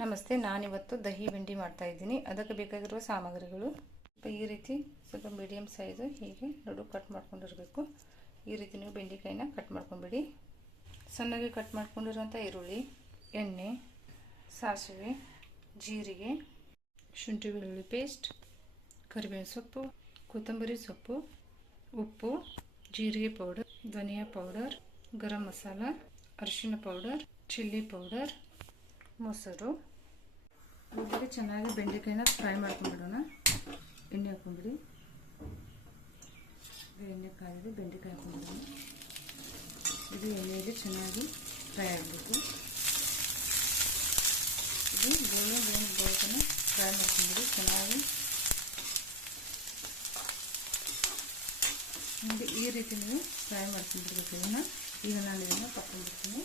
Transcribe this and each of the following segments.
ನಮಸ್ತೆ, ನಾನಿವತ್ತು ದಹಿ ಬೆಂಡಿ ಮಾಡ್ತಾ ಇದ್ದೀನಿ. ಅದಕ್ಕೆ ಬೇಕಾಗಿರುವ ಸಾಮಗ್ರಿಗಳು ಈ ರೀತಿ ಸ್ವಲ್ಪ ಮೀಡಿಯಮ್ ಸೈಜು ಹೀಗೆ ನಡು ಕಟ್ ಮಾಡ್ಕೊಂಡಿರಬೇಕು. ಈ ರೀತಿ ನೀವು ಬೆಂಡಿಕಾಯಿನ ಕಟ್ ಮಾಡ್ಕೊಂಬಿಡಿ. ಸಣ್ಣಗೆ ಕಟ್ ಮಾಡ್ಕೊಂಡಿರುವಂಥ ಈರುಳ್ಳಿ, ಎಣ್ಣೆ, ಸಾಸಿವೆ, ಜೀರಿಗೆ, ಶುಂಠಿ ಬೆಳ್ಳುಳ್ಳಿ ಪೇಸ್ಟ್, ಕರಿಬೇವಿನ ಸೊಪ್ಪು, ಕೊತ್ತಂಬರಿ ಸೊಪ್ಪು, ಉಪ್ಪು, ಜೀರಿಗೆ ಪೌಡರ್, ಧನಿಯಾ ಪೌಡರ್, ಗರಂ ಮಸಾಲ, ಅರಿಶಿಣ ಪೌಡರ್, ಚಿಲ್ಲಿ ಪೌಡರ್, ಮೊಸರು. ಮೊದಲಿಗೆ ಚೆನ್ನಾಗಿ ಬೆಂಡೆಕಾಯಿನ ಫ್ರೈ ಮಾಡ್ಕೊಂಡ್ಬಿಡೋಣ. ಎಣ್ಣೆ ಹಾಕೊಂಡ್ಬಿಡಿ. ಎಣ್ಣೆ ಕಾಯಿದೆ, ಬೆಂಡೆಕಾಯಿ ಹಾಕೊಂಡ್ಬಿಡೋಣ. ಇದು ಎಣ್ಣೆಯಲ್ಲಿ ಚೆನ್ನಾಗಿ ಫ್ರೈ ಆಗಬೇಕು. ಇದು ಗೋಲ್ಡನ್ ಬ್ರೌನ್ ಫ್ರೈ ಮಾಡ್ಕೊಂಡ್ಬಿಡಿ ಚೆನ್ನಾಗಿ. ನಿಮಗೆ ಈ ರೀತಿ ನೀವು ಫ್ರೈ ಮಾಡ್ಕೊಂಡ್ಬಿಡ್ಬೇಕು. ಇದನ್ನು ಈಗ ನಾನು ಇದನ್ನು ತಗೊಂಡ್ಬಿಡ್ತೀನಿ.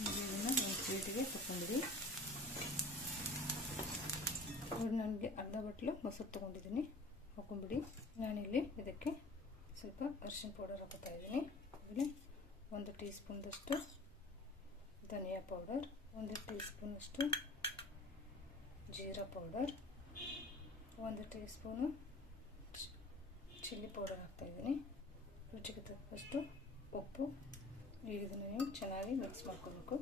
ಇದನ್ನು ಒಂದು ಪ್ಲೇಟಿಗೆ ತಗೊಂಡಿಡಿ. ನನಗೆ ಅರ್ಧ ಬಟ್ಲು ಮೊಸರು ತೊಗೊಂಡಿದ್ದೀನಿ, ಹಾಕೊಂಡ್ಬಿಡಿ. ನಾನಿಲ್ಲಿ ಇದಕ್ಕೆ ಸ್ವಲ್ಪ ಅರಿಶಿನ ಪೌಡರ್ ಹಾಕೋತಾ ಇದ್ದೀನಿ. ಆಮೇಲೆ 1 ಟೀ ಸ್ಪೂನ್ದಷ್ಟು ಧನಿಯಾ ಪೌಡರ್, 1 ಟೀ ಸ್ಪೂನಷ್ಟು jeera powder, 1 tea spoon chilli powder ಹಾಕ್ತಾಯಿದ್ದೀನಿ. ರುಚಿಗೆ ತಕ್ಕಷ್ಟು ಉಪ್ಪು. ಈಗ ಇದನ್ನು ನೀವು ಚೆನ್ನಾಗಿ ಮಿಕ್ಸ್ ಮಾಡ್ಕೋಬೇಕು.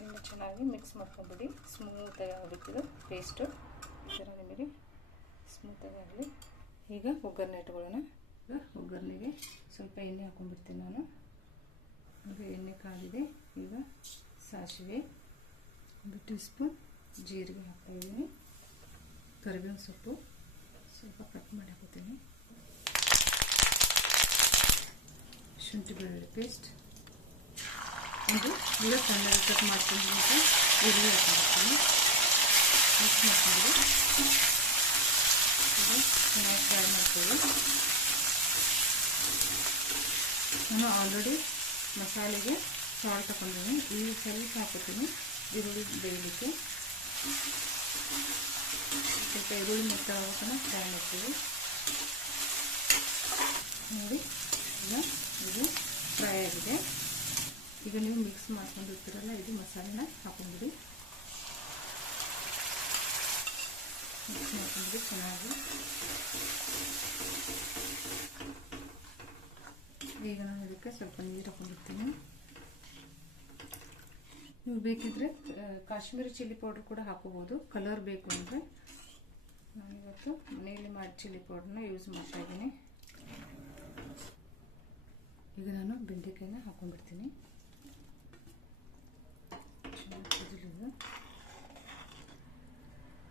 ಎಲ್ಲ ಚೆನ್ನಾಗಿ ಮಿಕ್ಸ್ ಮಾಡ್ಕೊಂಡ್ಬಿಡಿ. ಸ್ಮೂತಾಗಿ ಆಗಬೇಕಿದು ಪೇಸ್ಟು. ಈ ಥರ ನಿಮಗೆ ಸ್ಮೂತಾಗಿ ಆಗಲಿ. ಈಗ ಒಗ್ಗರಣೆ ಇಟ್ಕೊಳ್ಳೋಣ. ಒಗ್ಗರಣೆಗೆ ಸ್ವಲ್ಪ ಎಣ್ಣೆ ಹಾಕೊಂಡ್ಬಿಡ್ತೀನಿ ನಾನು. ಈಗ ಎಣ್ಣೆ ಕಾದಿದೆ. ಈಗ ಸಾಸಿವೆ, 1 ಟೀ ಸ್ಪೂನ್ ಜೀರಿಗೆ ಹಾಕ್ತಾಯಿದ್ದೀನಿ. ಕರಿಬೇವಿನ ಸೊಪ್ಪು ಸ್ವಲ್ಪ ಕಟ್ ಮಾಡಿ ಹಾಕೋತೀನಿ. ಶುಂಠಿ ಬೆಳ್ಳುಳ್ಳಿ ಪೇಸ್ಟ್, ಇದು ಈಗ ಸಣ್ಣಗೆ ಕಟ್ ಮಾಡ್ಕೊಂಡು ಈರುಳ್ಳಿ ಹಾಕೊಂಡಿರ್ತೀನಿ. ಮಿಕ್ಸ್ ಮಾಡ್ಕೊಂಡು ಇದು ಚೆನ್ನಾಗಿ ಫ್ರೈ ಮಾಡ್ಕೊಳ್ಳಿ. ನಾನು ಆಲ್ರೆಡಿ ಮಸಾಲೆಗೆ ಸಾಲ್ಟ್ ಹಾಕೊಂಡಿದ್ದೀನಿ. ಈ ಸ್ವಲ್ಪ ಹಾಕೋತೀನಿ ಈರುಳ್ಳಿ ಬೇಯಲಿಕ್ಕೆ. ಸ್ವಲ್ಪ ಈರುಳ್ಳಿ ಮೆತ್ತಗಾಗೋತನ ಫ್ರೈ ಮಾಡ್ತೀವಿ. ನೋಡಿ, ಈಗ ಇದು ಫ್ರೈ ಆಗಿದೆ. ಈಗ ನೀವು ಮಿಕ್ಸ್ ಮಾಡ್ಕೊಂಡಿರ್ತೀರಲ್ಲ, ಇದು ಮಸಾಲೆನ ಹಾಕೊಂಡ್ಬಿಡಿ. ಮಿಕ್ಸ್ ಮಾಡ್ಕೊಂಡ್ಬಿಡಿ ಚೆನ್ನಾಗಿ. ಈಗ ನಾನು ಇದಕ್ಕೆ ಸ್ವಲ್ಪ ನೀರು ಹಾಕೊಂಡಿರ್ತೀನಿ. ನೀವು ಬೇಕಿದ್ರೆ ಕಾಶ್ಮೀರಿ ಚಿಲ್ಲಿ ಪೌಡರ್ ಕೂಡ ಹಾಕೋಬೋದು, ಕಲರ್ ಬೇಕು ಅಂದರೆ. ನಾನಿವತ್ತು ಮನೆಯಲ್ಲಿ ಮಾಡಿ ಚಿಲ್ಲಿ ಪೌಡರ್ನ ಯೂಸ್ ಮಾಡ್ತಾ ಇದ್ದೀನಿ. ಈಗ ನಾನು ಬೆಂಡೆಕಾಯಿನ ಹಾಕೊಂಡ್ಬಿಡ್ತೀನಿ.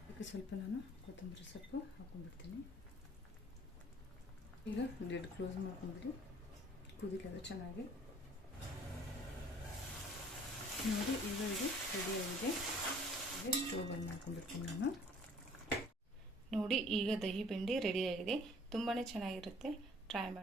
ಇದಕ್ಕೆ ಸ್ವಲ್ಪ ನಾನು ಕೊತ್ತಂಬರಿ ಸೊಪ್ಪು ಹಾಕೊಂಡ್ಬಿಡ್ತೀನಿ. ಈಗ ಲಿಡ್ ಕ್ಲೋಸ್ ಮಾಡ್ಕೊಂಡ್ಬಿಡಿ. ಕುದಿಲದ ಚೆನ್ನಾಗಿ. ನೋಡಿ, ಈಗ ಇದು ರೆಡಿಯಾಗಿದೆ. ಈಗ ಸ್ಟವ್ ಬಂದ್ ಮಾಡ್ಕೊಂಡ್ಬಿಡ್ತೀನಿ ನಾನು. ನೋಡಿ, ಈಗ ದಹಿ ಬೆಂಡಿ ರೆಡಿಯಾಗಿದೆ. ತುಂಬಾ ಚೆನ್ನಾಗಿರುತ್ತೆ. ಟ್ರೈ ಮಾಡಿ.